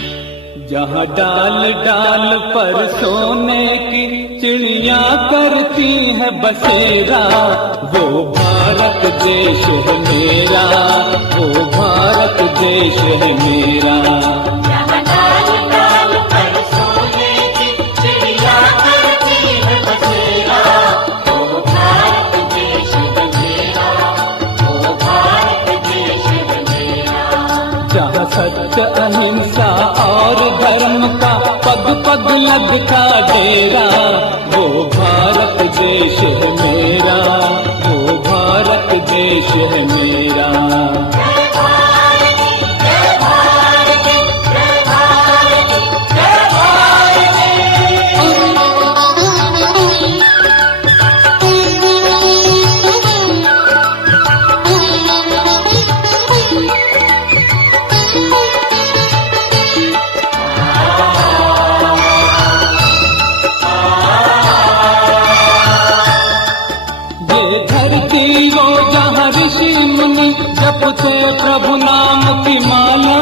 जहाँ डाल डाल पर सोने की चिड़िया करती है बसेरा, वो भारत देश है मेरा, वो भारत देश है मेरा। जहाँ डाल डाल पर सोने की चिड़िया करती है बसेरा, वो भारत देश है मेरा, वो भारत देश है मेरा। जहाँ सत्य अहिंसा और धर्म का पग पग लगता डेरा, वो भारत देश है मेरा, वो भारत देश है मेरा। धरती वो जहाँ ऋषि मुनि जपते प्रभु नाम की माला,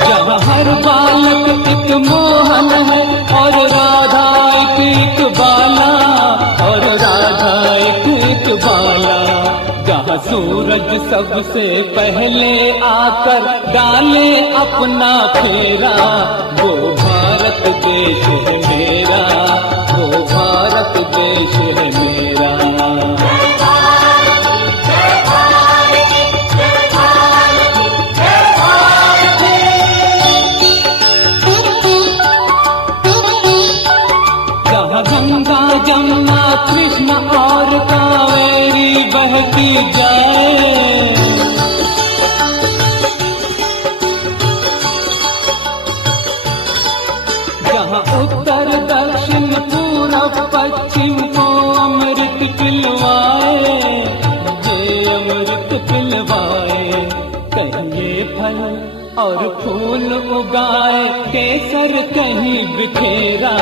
जहाँ हर बालक एक मोहन है और राधा एक बाला, और राधा एक बाला। जहाँ सूरज सबसे पहले आकर डाले अपना फेरा, वो भारत देश है मेरा, वो भारत देश है मेरा। जहाँ गंगा जमुना कृष्ण और कावेरी बहती जाए, जहाँ उत्तर दक्षिण पूरब पश्चिम को अमृत पिलवाए, ये अमृत पिलवाए। कहीं ये फल और फूल उगाए, केसर कहीं बिखेरा,